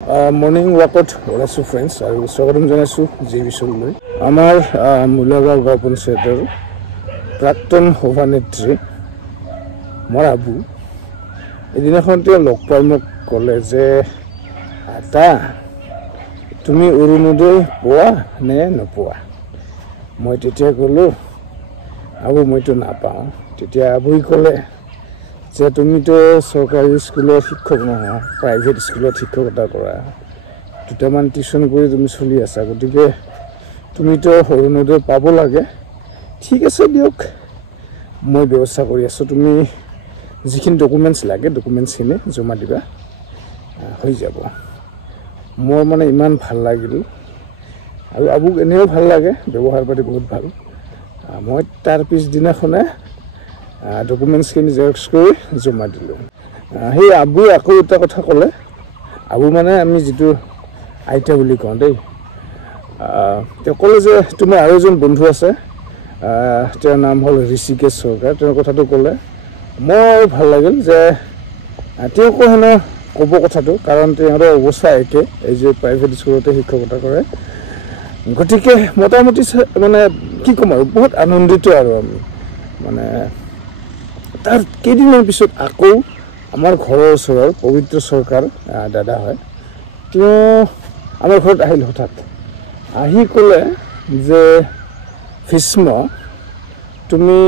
Morning ৱাকত ওলাইছোঁ friends আৰু স্বাগতম জনাইছোঁ জি বিশ্বলৈ। আমাৰ মূলাগাঁও গাঁও পঞ্চায়তৰ প্ৰাক্তন সভানেত্ৰী মোৰ আবু এদিনাখন তেওঁ লগ পাই মোক ক'লে যে আটা তুমি অৰুণোদয় পোৱা নে নোপোৱা? মই তেতিয়া ক'লোঁ আবু মইতো নাপাওঁ। তেতিয়া আবুই ক'লে যে তুমিতো চৰকাৰী স্কুলৰ শিক্ষক নহয়, প্ৰাইভেট স্কুলত শিক্ষকতা কৰা, দুটামান টিউশ্যন কৰি তুমি চলি আছা, গতিকে তুমিতো অৰুণোদয় পাব লাগে। ঠিক আছে দিয়ক, মই ব্যৱস্থা কৰি আছোঁ, তুমি যিখিনি ডকুমেণ্টছ লাগে ডকুমেণ্টছখিনি জমা দিবা, হৈ যাব। মোৰ মানে ইমান ভাল লাগিল আৰু আবুক এনেও ভাল লাগে, ব্যৱহাৰ পাতি বহুত ভাল। মই তাৰ পিছদিনাখনে ডকুমেণ্টছখিনি জেৰক্স কৰি জমা দিলোঁ। সেই আবুৱে আকৌ এটা কথা ক'লে, আবু মানে আমি যিটো আইতা বুলি কওঁ দেই, তেওঁ ক'লে যে তোমাৰ আৰু এজন বন্ধু আছে, তেওঁৰ নাম হ'ল ঋষিকেশ চৰকাৰ, তেওঁৰ কথাটো ক'লে। মোৰ ভাল লাগিল যে তেওঁকো হেনো ক'ব কথাটো, কাৰণ তেওঁলোকৰ অৱস্থা একে, এই যে প্ৰাইভেট স্কুলতে শিক্ষকতা কৰে। গতিকে মোটামুটি মানে কি ক'ম আৰু বহুত আনন্দিত আৰু আমি মানে। তাৰ কেইদিনমান পিছত আকৌ আমাৰ ঘৰৰ ওচৰৰ পবিত্ৰ চৰকাৰ দাদা হয়, তেওঁ আমাৰ ঘৰত আহিল হঠাৎ। আহি ক'লে যে ভীষ্ম তুমি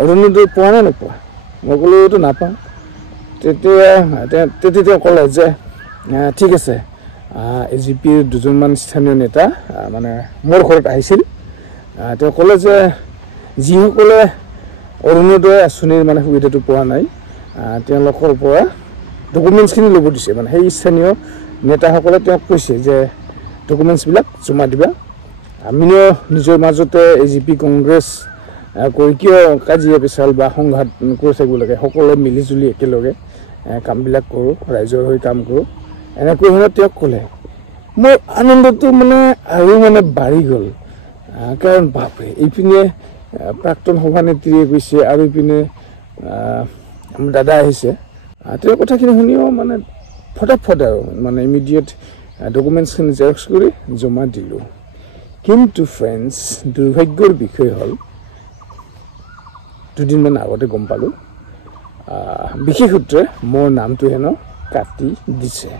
অৰুণোদয় পোৱা নে নোপোৱা? মই ক'লো এইটো নাপাওঁ। তেতিয়া তেওঁ ক'লে যে ঠিক আছে, AGPৰ দুজনমান স্থানীয় নেতা মানে মোৰ ঘৰত আহিছিল। তেওঁ ক'লে যে যিসকলে অৰুণোদয় আঁচনিৰ মানে সুবিধাটো পোৱা নাই, তেওঁলোকৰ পৰা ডকুমেণ্টছখিনি ল'ব দিছে। মানে সেই স্থানীয় নেতাসকলে তেওঁক কৈছে যে ডকুমেণ্টছবিলাক জমা দিবা। আমিও নিজৰ মাজতে AGP কংগ্ৰেছ কৰি কিয় কাজিয়া পেচাল বা সংঘাত কৰি থাকিব লাগে, সকলোৱে মিলিজুলি একেলগে কামবিলাক কৰোঁ, ৰাইজৰ হৈ কাম কৰোঁ, এনেকৈ হ'লে তেওঁক ক'লে। মোৰ আনন্দটো মানে আৰু মানে বাঢ়ি গ'ল, কাৰণ বাপৰে এইপিনে প্ৰাক্তন সভানেত্ৰীয়ে কৈছে আৰু ইপিনে আমাৰ দাদা আহিছে। তেওঁৰ কথাখিনি শুনিও মানে ফটাফট আৰু মানে ইমিডিয়েট ডকুমেণ্টছখিনি জেৰক্স কৰি জমা দিলোঁ। কিন্তু ফ্ৰেণ্ডছ, দুৰ্ভাগ্যৰ বিষয় হ'ল দুদিনমান আগতে গম পালোঁ বিশেষ সূত্ৰে মোৰ নামটো হেনো কাটি দিছে।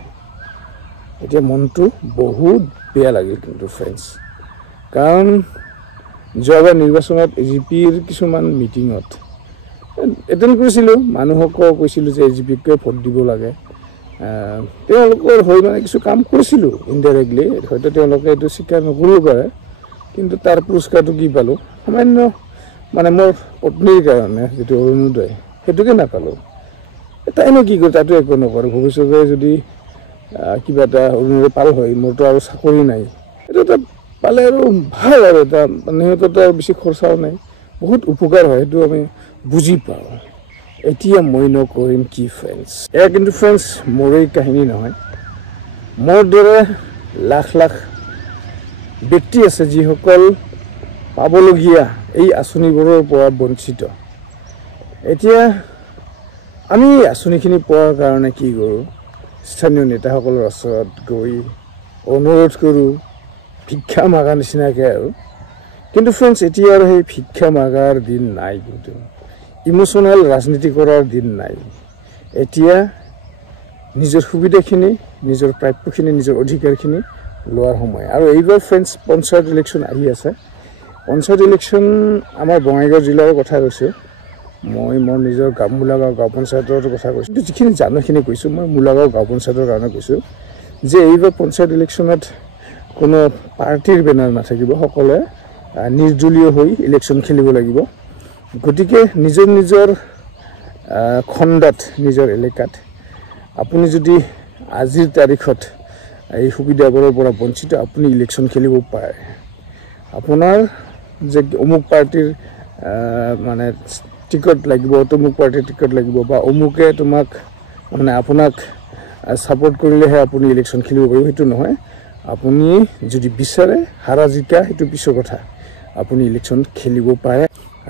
এতিয়া মনটো বহুত বেয়া লাগিল কিন্তু ফ্ৰেণ্ডছ, কাৰণ যোৱাবাৰ নিৰ্বাচনত AGPৰ কিছুমান মিটিঙত এটেণ্ড কৰিছিলোঁ, মানুহকো কৈছিলোঁ যে AGPকে ভোট দিব লাগে। তেওঁলোকৰ হৈ মানে কিছু কাম কৰিছিলোঁ ইনডাইৰেক্টলি, হয়তো তেওঁলোকে এইটো স্বীকাৰ নকৰিব পাৰে, কিন্তু তাৰ পুৰস্কাৰটো কি পালোঁ? সামান্য মানে মোৰ পত্নীৰ কাৰণে যিটো অৰুণোদয়, সেইটোকে নাপালোঁ। তাইনো কি কৰে, তাতো একো নকৰে। ভৱিষ্যতে যদি কিবা এটা অৰুণোদয় পাল হয়, মোৰতো আৰু চাকৰি নাই, এইটো এটা পালে আৰু ভাল আৰু এটা মানে সিহঁততো আৰু বেছি খৰচাও নাই, বহুত উপকাৰ হয়, সেইটো আমি বুজি পাওঁ। এতিয়া মই নকৰিম কি ফ্ৰেণ্ডছ? এয়া কিন্তু ফ্ৰেণ্ডছ মোৰেই কাহিনী নহয়, মোৰ দৰে লাখ লাখ ব্যক্তি আছে যিসকল পাবলগীয়া এই আঁচনিবোৰৰ পৰা বঞ্চিত। এতিয়া আমি এই আঁচনিখিনি পোৱাৰ কাৰণে কি কৰোঁ? স্থানীয় নেতাসকলৰ ওচৰত গৈ অনুৰোধ কৰোঁ, ভিক্ষা মাগাৰ নিচিনাকৈ আৰু। কিন্তু ফ্ৰেণ্ডছ এতিয়া আৰু সেই ভিক্ষা মাগাৰ দিন নাই, কিন্তু ইম'চনেল ৰাজনীতি কৰাৰ দিন নাই। এতিয়া নিজৰ সুবিধাখিনি, নিজৰ প্ৰাপ্যখিনি, নিজৰ অধিকাৰখিনি লোৱাৰ সময়। আৰু এইবাৰ ফ্ৰেণ্ডছ পঞ্চায়ত ইলেকশ্যন আহি আছে। পঞ্চায়ত ইলেকশ্যন আমাৰ বঙাইগাঁও জিলাৰ কথা কৈছোঁ, মই মোৰ নিজৰ মূলাগাঁও গাঁও পঞ্চায়তৰ কথা কৈছোঁ, কিন্তু যিখিনি জানো সেইখিনি কৈছোঁ। মই মূলাগাঁও গাঁও পঞ্চায়তৰ কাৰণে কৈছোঁ যে এইবাৰ পঞ্চায়ত ইলেকশ্যনত কোনো পাৰ্টীৰ বেনাৰ নাথাকিব, সকলোৱে নিৰ্দলীয় হৈ ইলেকশ্যন খেলিব লাগিব। গতিকে নিজৰ নিজৰ খণ্ডত, নিজৰ এলেকাত আপুনি যদি আজিৰ তাৰিখত এই সুবিধাবোৰৰ পৰা বঞ্চিত, আপুনি ইলেকশ্যন খেলিব পাৰে। আপোনাৰ যে অমুক পাৰ্টীৰ মানে টিকট লাগিব, তমুক পাৰ্টীৰ টিকট লাগিব, বা অমুকে তোমাক মানে আপোনাক ছাপোৰ্ট কৰিলেহে আপুনি ইলেকশ্যন খেলিব পাৰিব, সেইটো নহয়। আপুনি যদি বিচাৰে, হাৰা জিকা সেইটো পিছৰ কথা, আপুনি ইলেকশ্যন খেলিব পাৰে।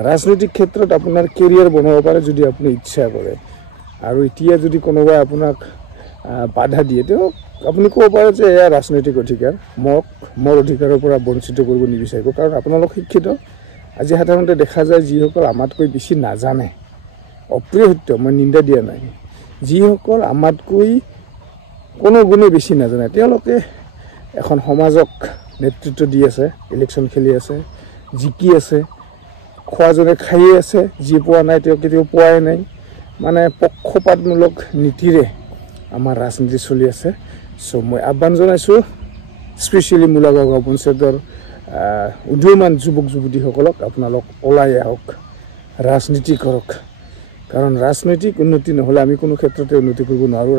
ৰাজনৈতিক ক্ষেত্ৰত আপোনাৰ কেৰিয়াৰ বনাব পাৰে যদি আপুনি ইচ্ছা কৰে। আৰু এতিয়া যদি কোনোবাই আপোনাক বাধা দিয়ে, তেওঁ আপুনি ক'ব পাৰে যে এয়া ৰাজনৈতিক অধিকাৰ মোক মোৰ অধিকাৰৰ পৰা বঞ্চিত কৰিব নিবিচাৰিব কাৰণ আপোনালোক শিক্ষিত আজি সাধাৰণতে দেখা যায় যিসকল আমাতকৈ বেছি নাজানে অপ্ৰিয় সত্য মই নিন্দা দিয়া নাই যিসকল আমাতকৈ কোনো গুণে বেছি নাজানে তেওঁলোকে এখন সমাজক নেতৃত্ব দি আছে ইলেকশ্যন খেলি আছে জিকি আছে খোৱাজনে খাইয়ে আছে যি পোৱা নাই তেওঁ কেতিয়াও পোৱাই নাই মানে পক্ষপাতমূলক নীতিৰে আমাৰ ৰাজনীতি চলি আছে সো মই আহ্বান জনাইছোঁ স্পেচিয়েলি মূলাগাঁও গাঁও পঞ্চায়তৰ উদীয়মান যুৱক যুৱতীসকলক আপোনালোক ওলাই আহক ৰাজনীতি কৰক কাৰণ ৰাজনৈতিক উন্নতি নহ'লে আমি কোনো ক্ষেত্ৰতে উন্নতি কৰিব নোৱাৰোঁ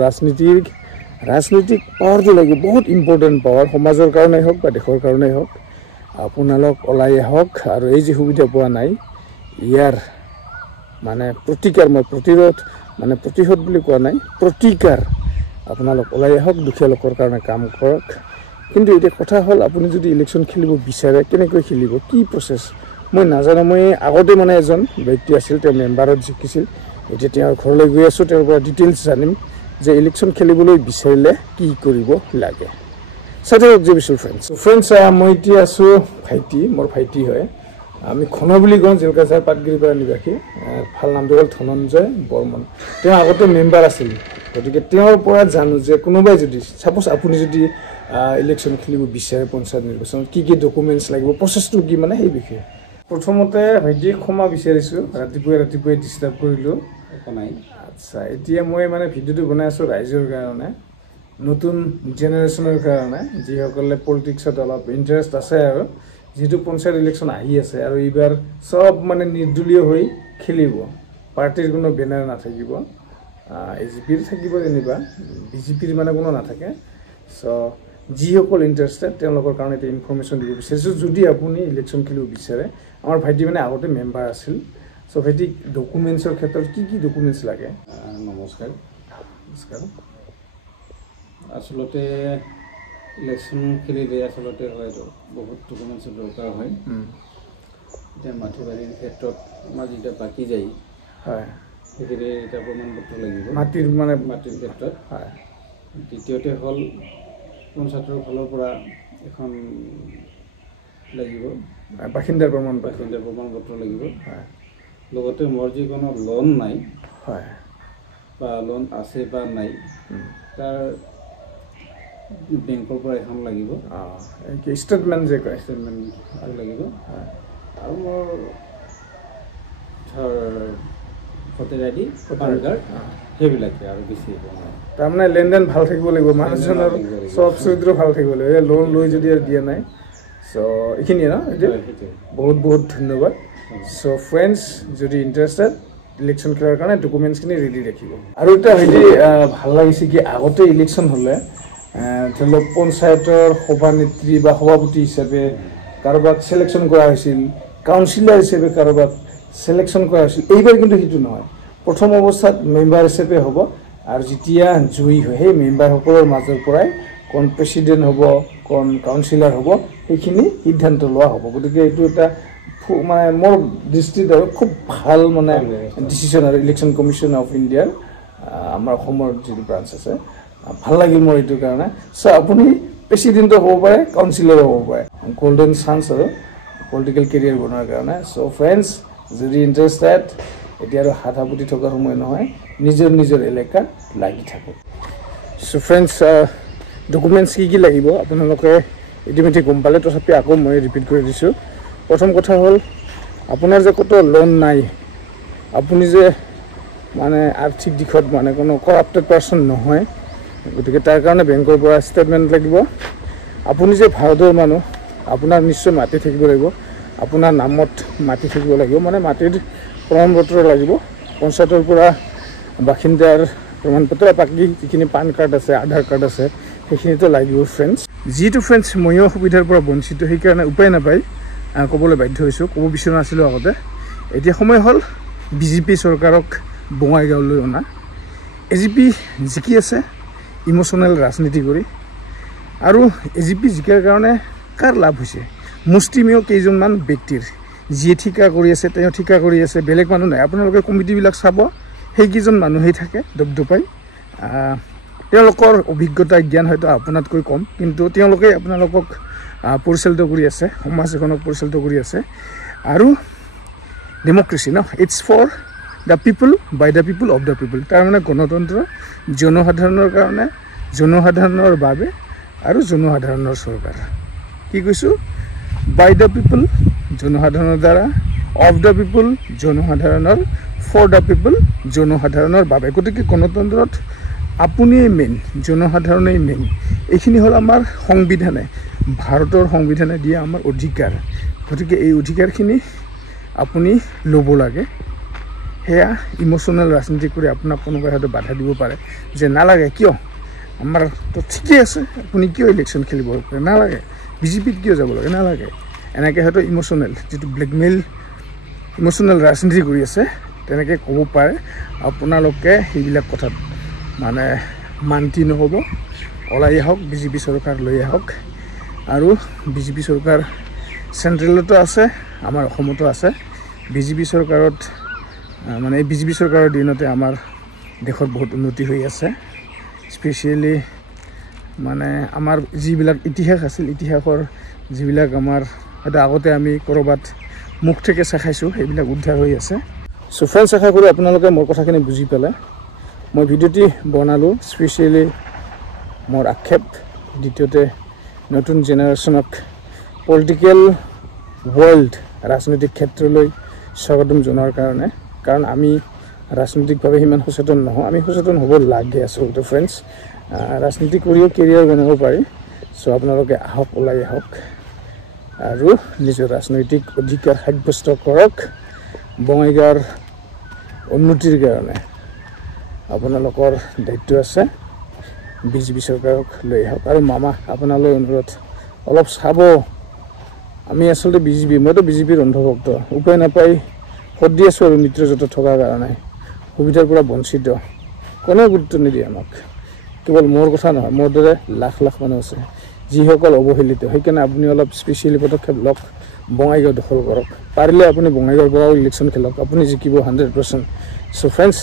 ৰাজনৈতিক পাৱাৰটো লাগিব বহুত ইম্পৰ্টেণ্ট পাৱাৰ সমাজৰ কাৰণেই হওক বা দেশৰ কাৰণেই হওক আপোনালোক ওলাই আহক আৰু এই যে সুবিধা পোৱা নাই ইয়াৰ মানে প্ৰতিকাৰ মই প্ৰতিৰোধ মানে প্ৰতিশোধ বুলি কোৱা নাই প্ৰতিকাৰ আপোনালোক ওলাই আহক দুখীয়া লোকৰ কাৰণে কাম কৰক কিন্তু এতিয়া কথা হ'ল আপুনি যদি ইলেকশ্যন খেলিব বিচাৰে কেনেকৈ খেলিব কি প্ৰচেছ মই নাজানো মই আগতে মানে এজন ব্যক্তি আছিল তেওঁ মেম্বাৰত জিকিছিল এতিয়া তেওঁৰ ঘৰলৈ গৈ আছোঁ তেওঁৰ পৰা ডিটেইলছ জানিম যে ইলেকশ্যন খেলিবলৈ বিচাৰিলে কি কৰিব লাগে চাই এক্সিবিশ্যন ফ্ৰেণ্ডছ মই এতিয়া আছোঁ ভাইটি মোৰ ভাইটি হয় আমি খন বুলি কওঁ জেলকাছাৰ পাটগিৰিপাৰা নিবাসী ভাল নামটো হ'ল ধনঞ্জয় বৰ্মন তেওঁ আগতে মেম্বাৰ আছিল গতিকে তেওঁৰ পৰা জানো যে কোনোবাই যদি ছাপ'জ আপুনি যদি ইলেকশ্যন খেলিব বিচাৰে পঞ্চায়ত নিৰ্বাচনত কি কি ডকুমেণ্টছ লাগিব প্ৰচেছটো কি মানে সেই বিষয়ে প্ৰথমতে ভাইটিক ক্ষমা বিচাৰিছোঁ ৰাতিপুৱাই ডিষ্টাৰ্ব কৰিলোঁ একো নাই আচ্ছা এতিয়া মই মানে ভিডিঅ'টো বনাই আছোঁ ৰাইজৰ কাৰণে নতুন জেনেৰেশ্যনৰ কাৰণে যিসকলে পলিটিক্সত অলপ ইণ্টাৰেষ্ট আছে আৰু যেহেতু পঞ্চায়ত ইলেকশ্যন আহি আছে আৰু এইবাৰ সব মানে নিৰ্দলীয় হৈ খেলিব পাৰ্টিৰ কোনো বেনাৰ নাথাকিব এজিপিৰ থাকিব যেনিবা বিজেপিৰ মানে কোনো নাথাকে সো যিসকল ইণ্টাৰেষ্টেড তেওঁলোকৰ কাৰণে এটা ইনফৰ্মেশ্যন দিব বিচাৰিছোঁ যদি আপুনি ইলেকশ্যন খেলিব বিচাৰে আমাৰ ভাইটি মানে আগতে মেম্বাৰ আছিল সো ভাইটি ডকুমেণ্টছৰ ক্ষেত্ৰত কি কি ডকুমেণ্টছ লাগে নমস্কাৰ আচলতে ইলেকশ্যন খেলিলে আচলতে হয়তো বহুত ডকুমেণ্টছৰ দৰকাৰ হয় এতিয়া মাটি বাৰীৰ ক্ষেত্ৰত আমাৰ যেতিয়া বাকী যায় হয় সেইখিনি এটা প্ৰমাণপত্ৰ লাগিব মাটিৰ ক্ষেত্ৰত হয় দ্বিতীয়তে হ'ল পঞ্চায়তৰ ফালৰ পৰা এখন লাগিব বাসিন্দাৰ প্ৰমাণপত্ৰ লাগিব হয় লগতে মোৰ যিকোনো লোন নাই হয় বা লোন আছে বা নাই তাৰ বেংকৰ পৰা এখন লাগিব ষ্টেটমেণ্ট যে কয় ষ্টেটমেণ্ট আৰু লাগিব আৰু মোৰ ধৰ ভোটাৰ আই ডি পান কাৰ্ড সেইবিলাকে আৰু বেছি তাৰমানে লেনদেন ভাল থাকিব লাগিব মানুহজনৰ চব চৰিত্ৰ ভাল থাকিব লাগিব লোন লৈ যদি আৰু দিয়া নাই চ' এইখিনিয়ে ন বহুত বহুত ধন্যবাদ চ' ফ্ৰেণ্ডছ যদি ইণ্টাৰেষ্টেড ইলেকশ্যন খেলাৰ কাৰণে ডকুমেণ্টছখিনি ৰেডি ৰাখিব আৰু এটা হেৰি ভাল লাগিছে কি আগতে ইলেকশ্যন হ'লে ধৰি লওক পঞ্চায়তৰ সভানেত্ৰী বা সভাপতি হিচাপে কাৰোবাক ছিলেকশ্যন কৰা হৈছিল কাউন্সিলাৰ হিচাপে কাৰোবাক ছিলেকশ্যন কৰা হৈছিল এইবাৰ কিন্তু সেইটো নহয় প্ৰথম অৱস্থাত মেম্বাৰ হিচাপে হ'ব আৰু যেতিয়া জয়ী হয় সেই মেম্বাৰসকলৰ মাজৰ পৰাই কোন প্ৰেচিডেণ্ট হ'ব কোন কাউন্সিলাৰ হ'ব সেইখিনি সিদ্ধান্ত লোৱা হ'ব গতিকে এইটো এটা মানে মোৰ দৃষ্টিত আৰু খুব ভাল মানে ডিচিশ্যন আৰু ইলেকশ্যন কমিশ্যন অফ ইণ্ডিয়াৰ আমাৰ অসমৰ যিটো ব্ৰাঞ্চ আছে ভাল লাগিল মোৰ এইটোৰ কাৰণে চ' আপুনি প্ৰেচিডেণ্টো হ'ব পাৰে কাউন্সিলাৰো হ'ব পাৰে গোল্ডেন চান্স আৰু পলিটিকেল কেৰিয়াৰ বনোৱাৰ কাৰণে চ' ফ্ৰেণ্ডছ যদি ইণ্টাৰেষ্টেড এতিয়া আৰু হাত সাবতি থকাৰ সময় নহয় নিজৰ এলেকাত লাগি থাকক চ' ফ্ৰেণ্ডছ ডকুমেণ্টছ কি লাগিব আপোনালোকে ইতিমধ্যে গম পালে তথাপি আকৌ মই ৰিপিট কৰি দিছোঁ প্ৰথম কথা হ'ল আপোনাৰ যে ক'তো লোন নাই আপুনি যে মানে আৰ্থিক দিশত মানে কোনো কৰাপ্টেড পাৰ্চন নহয় গতিকে তাৰ কাৰণে বেংকৰ পৰা ষ্টেটমেণ্ট লাগিব আপুনি যে ভাৰতৰ মানুহ আপোনাৰ নিশ্চয় মাটি থাকিব লাগিব আপোনাৰ নামত মাটি থাকিব লাগিব মানে মাটিৰ প্ৰমাণপত্ৰ লাগিব পঞ্চায়তৰ পৰা বাসিন্দাৰ প্ৰমাণপত্ৰ বাকী যিখিনি পান কাৰ্ড আছে আধাৰ কাৰ্ড আছে সেইখিনিতো লাগিব ফ্ৰেণ্ডছ যিটো ফ্ৰেণ্ডছ ময়ো সুবিধাৰ পৰা বঞ্চিত সেইকাৰণে উপায় নাপায় ক'বলৈ বাধ্য হৈছোঁ ক'ব বিচৰা নাছিলোঁ আগতে এতিয়া সময় হ'ল বিজেপি চৰকাৰক বঙাইগাঁৱলৈ অনা এজিপি জিকি আছে ইম'চনেল ৰাজনীতি কৰি আৰু এজিপি জিকাৰ কাৰণে কাৰ লাভ হৈছে মুষ্টিমেয় কেইজনমান ব্যক্তিৰ যিয়ে ঠিকা কৰি আছে তেওঁ ঠিকা কৰি আছে বেলেগ মানুহ নাই আপোনালোকে কমিটিবিলাক চাব সেইকেইজন মানুহেই থাকে দপদপাই তেওঁলোকৰ অভিজ্ঞতা জ্ঞান হয়তো আপোনাতকৈ কম, কিন্তু তেওঁলোকে আপোনালোকক পৰিচালিত কৰি আছে, সমাজ এখনক পৰিচালিত কৰি আছে। আৰু democracy it's for the people by the people of the people. তাৰমানে গণতন্ত্ৰ জনসাধাৰণৰ কাৰণে, জনসাধাৰণৰ বাবে আৰু জনসাধাৰণৰ চৰকাৰ। কি কৈছোঁ? বাই দ্য পিপুল জনসাধাৰণৰ দ্বাৰা, অফ দ্য পিপুল জনসাধাৰণৰ, ফৰ দ্য পিপুল জনসাধাৰণৰ বাবে। গতিকে গণতন্ত্ৰত আপুনিয়েই মেইন, জনসাধাৰণেই মেইন। এইখিনি হ'ল আমাৰ সংবিধানে, ভাৰতৰ সংবিধানে দিয়া আমাৰ অধিকাৰ। গতিকে এই অধিকাৰখিনি আপুনি ল'ব লাগে। সেয়া ইম'চনেল ৰাজনীতি কৰি আপোনাক কোনোবাই হয়তো বাধা দিব পাৰে যে নালাগে, কিয় আমাৰতো ঠিকেই আছে, আপুনি কিয় ইলেকশ্যন খেলিব নালাগে, বিজেপিত কিয় যাব লাগে, নালাগে। এনেকৈ হয়তো ইম'চনেল যিটো ব্লেকমেইল ইম'চনেল ৰাজনীতি কৰি আছে তেনেকৈ ক'ব পাৰে। আপোনালোকে সেইবিলাক কথাত মানে মান্তি নহ'ব, ওলাই আহক, বিজেপি চৰকাৰ লৈ আহক। আৰু বিজেপি চৰকাৰ চেণ্ট্ৰেলতো আছে, আমাৰ অসমতো আছে। বিজেপি চৰকাৰত মানে এই বিজেপি চৰকাৰৰ দিনতে আমাৰ দেশত বহুত উন্নতি হৈ আছে। স্পেচিয়েলি মানে আমাৰ যিবিলাক ইতিহাস আছিল, ইতিহাসৰ যিবিলাক আমাৰ হয়তো আগতে আমি ক'ৰবাত মুখ থেকে চাখাইছোঁ, সেইবিলাক উদ্ধাৰ হৈ আছে। চ' ফ্ৰেণ্ডছ, আশা কৰোঁ আপোনালোকে মোৰ কথাখিনি বুজি পালে। মই ভিডিঅ'টি বনালোঁ স্পেচিয়েলি মোৰ আক্ষেপ, দ্বিতীয়তে নতুন জেনেৰেশ্যনক পলিটিকেল ৱৰ্ল্ড ৰাজনৈতিক ক্ষেত্ৰলৈ স্বাগতম জনোৱাৰ কাৰণে। কাৰণ আমি ৰাজনৈতিকভাৱে সিমান সচেতন নহওঁ, আমি সচেতন হ'ব লাগে আচলতে ফ্ৰেণ্ডছ। ৰাজনীতি কৰিও কেৰিয়াৰ বনাব পাৰি। চ' আপোনালোকে আহক, ওলাই আহক আৰু নিজৰ ৰাজনৈতিক অধিকাৰ সাব্যস্ত কৰক। বঙাইগাঁৱৰ উন্নতিৰ কাৰণে আপোনালোকৰ দায়িত্ব আছে। বিজেপি চৰকাৰক লৈ আহক। আৰু মামা, আপোনালৈ অনুৰোধ, অলপ চাব। আমি আচলতে মইতো বিজেপিৰ অন্ধভক্ত, উপায় নাপাই ভোট দি আছোঁ আৰু মিত্ৰজোঁটত থকাৰ কাৰণে। সুবিধাৰ পৰা বঞ্চিত, কোনেও গুৰুত্ব নিদিয়ে আমাক। কেৱল মোৰ কথা নহয়, মোৰ দৰে লাখ লাখ মানুহ আছে যিসকল অৱহেলিত। সেইকাৰণে আপুনি অলপ স্পেচিয়েলি পদক্ষেপ লওক, বঙাইগাঁও দখল কৰক। পাৰিলে আপুনি বঙাইগাঁৱৰ পৰাও ইলেকশ্যন খেলক, আপুনি জিকিব 100%। চ' ফ্ৰেণ্ডছ,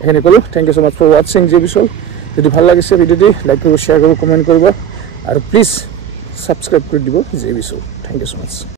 এইখিনি ক'লোঁ। Thank you so' much for ৱাটছিং জে বিচল। যদি ভাল লাগিছে ভিডিঅ'টি লাইক কৰিব, শ্বেয়াৰ কৰিব, কমেণ্ট কৰিব আৰু প্লিজ ছাবস্ক্ৰাইব কৰি দিব জে বিচল। Thank you so' much.